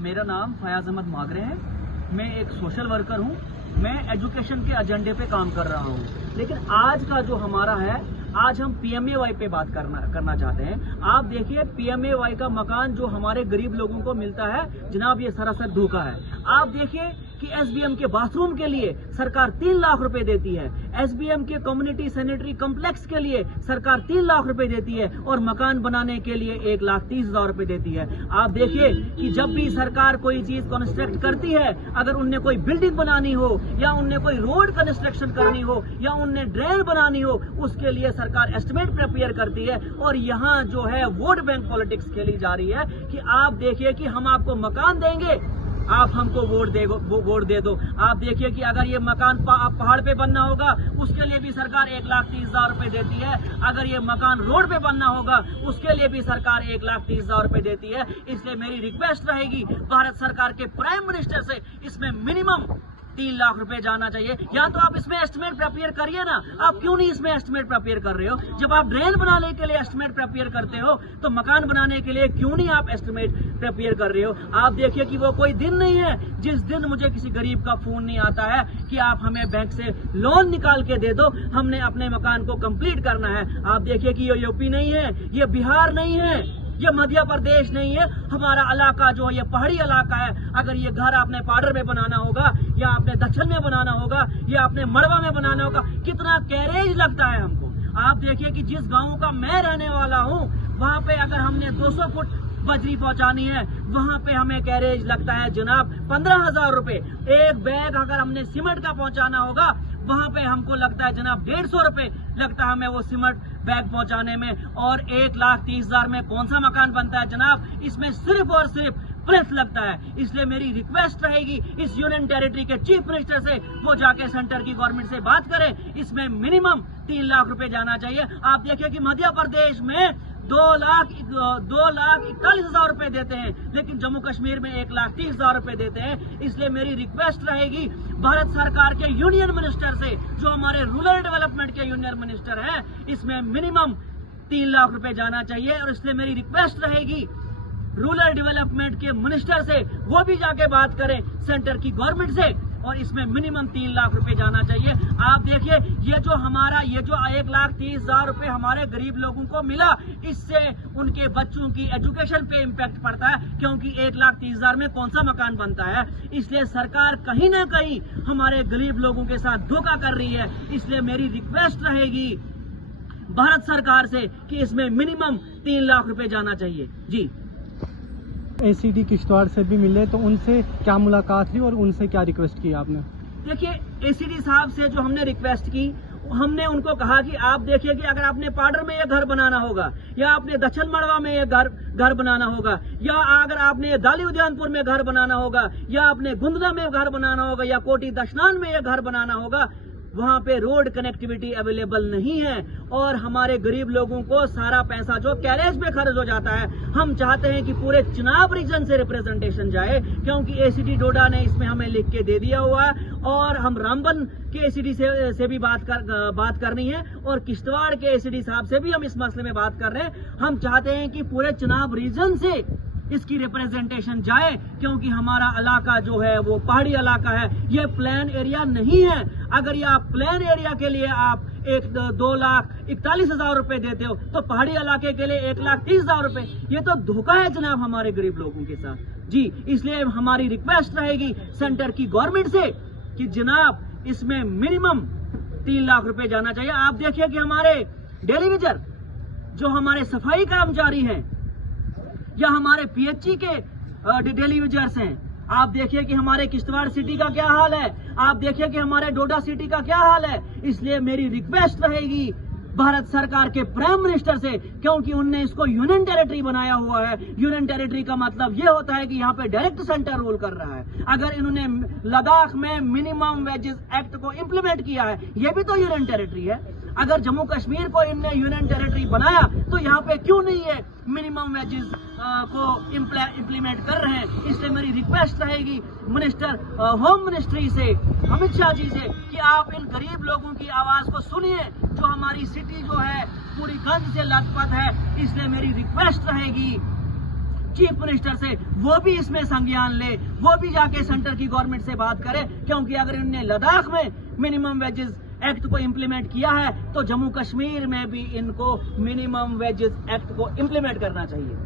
मेरा नाम फयाज अहमद मागरे है। मैं एक सोशल वर्कर हूँ। मैं एजुकेशन के एजेंडे पे काम कर रहा हूँ। लेकिन आज का जो हमारा है, आज हम पीएमएवाई पे बात करना चाहते हैं। आप देखिए, पीएमएवाई का मकान जो हमारे गरीब लोगों को मिलता है जनाब, ये सरासर धोखा है। आप देखिए कि एसबीएम के बाथरूम के लिए सरकार 3 लाख रुपए देती है, एसबीएम के कम्युनिटी सैनिटरी कॉम्प्लेक्स के लिए सरकार 3 लाख रुपए देती है और मकान बनाने के लिए 1,30,000 रुपए देती है। आप देखिए कि जब भी सरकार कोई चीज कंस्ट्रक्ट करती है, अगर उनने कोई बिल्डिंग बनानी हो या उनने कोई रोड कंस्ट्रक्शन करनी हो या उनने ड्रेन बनानी हो, उसके लिए सरकार एस्टिमेट प्रिपेयर करती है। और यहाँ जो है वोट बैंक पॉलिटिक्स खेली जा रही है कि आप देखिए कि हम आपको मकान देंगे, आप हमको वोट दे दो। आप देखिए कि अगर ये मकान पहाड़ पे बनना होगा, उसके लिए भी सरकार 1,30,000 रुपए देती है। अगर ये मकान रोड पे बनना होगा, उसके लिए भी सरकार 1,30,000 रुपए देती है। इसलिए मेरी रिक्वेस्ट रहेगी भारत सरकार के प्राइम मिनिस्टर से, इसमें मिनिमम 3 लाख रुपए जाना चाहिए। या तो आप इसमें एस्टिमेट प्रिपेयर करिए ना, आप क्यों नहीं इसमें एस्टिमेट प्रिपेयर कर रहे हो? जब आप ड्रेन बनाने के लिए एस्टिमेट प्रिपेयर करते हो, तो मकान बनाने के लिए क्यों नहीं आप एस्टिमेट प्रिपेयर कर रहे हो? आप देखिए कि वो कोई दिन नहीं है जिस दिन मुझे किसी गरीब का फोन नहीं आता है कि आप हमें बैंक से लोन निकाल के दे दो, हमने अपने मकान को कंप्लीट करना है। आप देखिए कि ये यूपी नहीं है, ये बिहार नहीं है, ये मध्य प्रदेश नहीं है। हमारा इलाका जो ये पहाड़ी इलाका है, अगर ये घर आपने पाडर में बनाना होगा या आपने दक्षिण में बनाना होगा या आपने मड़वा में बनाना होगा, कितना कैरेज लगता है हमको। आप देखिए कि जिस गांव का मैं रहने वाला हूँ, वहाँ पे अगर हमने 200 फुट बजरी पहुंचानी है, वहाँ पे हमें कैरेज लगता है जनाब 15,000 रुपए। एक बैग अगर हमने सीमेंट का पहुंचाना होगा, वहाँ पे हमको लगता है जनाब 150 रुपए लगता है हमें वो सीमेंट बैग पहुंचाने में। और 1,30,000 में कौन सा मकान बनता है जनाब? इसमें सिर्फ और सिर्फ प्रेस लगता है। इसलिए मेरी रिक्वेस्ट रहेगी इस यूनियन टेरिटरी के चीफ मिनिस्टर से, वो जाके सेंटर की गवर्नमेंट से बात करें, इसमें मिनिमम 3 लाख रुपए जाना चाहिए। आप देखिए कि मध्य प्रदेश में 2,41,000 रुपए देते हैं, लेकिन जम्मू कश्मीर में 1,30,000 रुपए देते हैं। इसलिए मेरी रिक्वेस्ट रहेगी भारत सरकार के यूनियन मिनिस्टर से, जो हमारे रूरल डेवलपमेंट के यूनियन मिनिस्टर हैं, इसमें मिनिमम 3 लाख रुपए जाना चाहिए। और इसलिए मेरी रिक्वेस्ट रहेगी रूरल डेवलपमेंट के मिनिस्टर से, वो भी जाके बात करें सेंटर की गवर्नमेंट से, और इसमें मिनिमम 3 लाख रुपए जाना चाहिए। आप देखिए ये जो 1,30,000 रुपए हमारे गरीब लोगों को मिला, इससे उनके बच्चों की एजुकेशन पे इम्पैक्ट पड़ता है, क्योंकि 1,30,000 में कौन सा मकान बनता है। इसलिए सरकार कहीं ना कहीं हमारे गरीब लोगों के साथ धोखा कर रही है। इसलिए मेरी रिक्वेस्ट रहेगी भारत सरकार से कि इसमें मिनिमम 3 लाख रुपए जाना चाहिए। जी, एसीडी किश्तवाड़ से भी मिले, तो उनसे क्या मुलाकात हुई और उनसे क्या रिक्वेस्ट की आपने? देखिए, एसीडी साहब से जो हमने रिक्वेस्ट की, हमने उनको कहा कि आप देखिए कि अगर आपने पाडर में ये घर बनाना होगा या आपने दक्षिण मड़वा में ये घर बनाना होगा या अगर आपने दाली उद्यानपुर में घर बनाना होगा या आपने गुंदला में घर बनाना होगा या कोटी दशनान में ये घर बनाना होगा, वहाँ पे रोड कनेक्टिविटी अवेलेबल नहीं है और हमारे गरीब लोगों को सारा पैसा जो कैरेज पे खर्च हो जाता है। हम चाहते हैं कि पूरे चुनाव रीजन से रिप्रेजेंटेशन जाए, क्योंकि एसीडी डोडा ने इसमें हमें लिख के दे दिया हुआ है और हम रामबन के एसीडी से भी बात करनी है और किश्तवाड़ के एसीडी साहब से भी हम इस मसले में बात कर रहे हैं। हम चाहते हैं कि पूरे चुनाव रीजन से इसकी रिप्रेजेंटेशन जाए, क्योंकि हमारा इलाका जो है वो पहाड़ी इलाका है, ये प्लेन एरिया नहीं है। अगर ये आप प्लेन एरिया के लिए आप 2,41,000 रुपए देते हो, तो पहाड़ी इलाके के लिए 1,30,000 रुपए, ये तो धोखा है जनाब हमारे गरीब लोगों के साथ। जी, इसलिए हमारी रिक्वेस्ट रहेगी सेंटर की गवर्नमेंट से कि जनाब इसमें मिनिमम 3 लाख रुपए जाना चाहिए। आप देखिए कि हमारे डेली वेजर जो हमारे सफाई कर्मचारी हैं या हमारे पीएचई के डेली वेजर्स हैं, आप देखिए कि हमारे किश्तवाड़ सिटी का क्या हाल है, आप देखिए कि हमारे डोडा सिटी का क्या हाल है। इसलिए मेरी रिक्वेस्ट रहेगी भारत सरकार के प्राइम मिनिस्टर से, क्योंकि उनने इसको यूनियन टेरिटरी बनाया हुआ है। यूनियन टेरिटरी का मतलब ये होता है कि यहाँ पे डायरेक्ट सेंटर रूल कर रहा है। अगर इन्होंने लद्दाख में मिनिमम वेजेस एक्ट को इम्प्लीमेंट किया है, ये भी तो यूनियन टेरिटरी है। अगर जम्मू कश्मीर को इनने यूनियन टेरिटरी बनाया, तो यहाँ पे क्यों नहीं है मिनिमम वेजेस को इम्प्लीमेंट कर रहे हैं। इसलिए मेरी रिक्वेस्ट रहेगी मिनिस्टर होम मिनिस्ट्री से, अमित शाह जी से, कि आप इन गरीब लोगों की आवाज को सुनिए। जो हमारी सिटी जो है पूरी गंद से लथपथ है, इसलिए मेरी रिक्वेस्ट रहेगी चीफ मिनिस्टर से, वो भी इसमें संज्ञान ले, वो भी जाके सेंटर की गवर्नमेंट से बात करे, क्योंकि अगर इन्होंने लद्दाख में मिनिमम वेजेस एक्ट को इंप्लीमेंट किया है तो जम्मू कश्मीर में भी इनको मिनिमम वेजेस एक्ट को इंप्लीमेंट करना चाहिए।